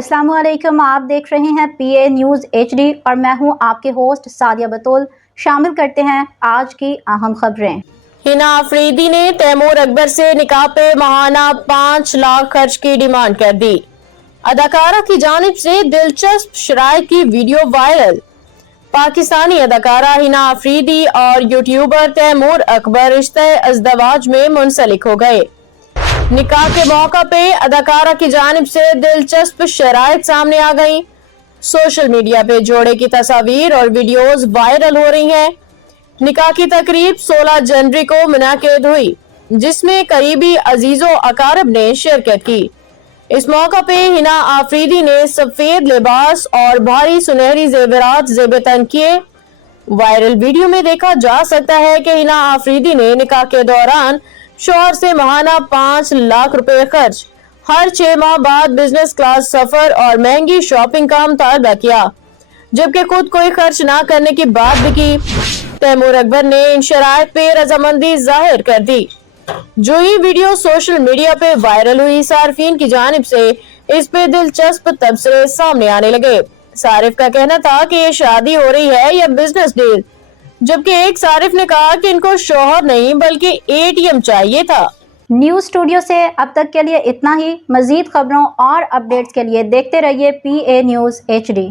अस्सलाम वालेकुम। आप देख रहे हैं PA न्यूज़ HD और मैं हूं आपके होस्ट सादिया बतूल। शामिल करते हैं आज की अहम खबरें। हिना अफरीदी ने तैमूर अकबर से निकाह पे माहाना 5 लाख खर्च की डिमांड कर दी। अदाकारा की जानिब से दिलचस्प शराइत की वीडियो वायरल। पाकिस्तानी अदाकारा हिना अफरीदी और यूट्यूबर तैमूर अकबर रिश्ते अज़दवाज में मुंसलिक हो गए। निकाह के मौका पे अदाकारा की जानिब से दिलचस्प शराइत सामने आ गई। सोशल मीडिया पे जोड़े की तस्वीर और वीडियोस वायरल हो रही हैं। निकाह की तकरीब 16 जनवरी को मुनाकिद हुई, जिसमें करीबी अजीजों अकारब ने शिरकत की। इस मौका पे हिना आफरीदी ने सफेद लिबास और भारी सुनहरी जेवरात ज़ेबतन किए। वायरल वीडियो में देखा जा सकता है कि हिना आफरीदी ने निकाह के दौरान शौहर से माहाना 5 लाख रुपए खर्च, हर 6 माह बाद बिजनेस क्लास सफर और महंगी शॉपिंग का मुतालबा किया, जबकि खुद कोई खर्च ना करने की बात भी की। तैमूर अकबर ने इन शराइत पे रजामंदी जाहिर कर दी। जो ही वीडियो सोशल मीडिया पे वायरल हुई, सार्फिन की जानिब से इस पे दिलचस्प तबसरे सामने आने लगे। सारिफ का कहना था कि ये शादी हो रही है या बिजनेस डील, जबकि एक सारिफ ने कहा कि इनको शौहर नहीं बल्कि ATM चाहिए था। न्यूज़ स्टूडियो से अब तक के लिए इतना ही। मजीद खबरों और अपडेट्स के लिए देखते रहिए PA न्यूज़ HD।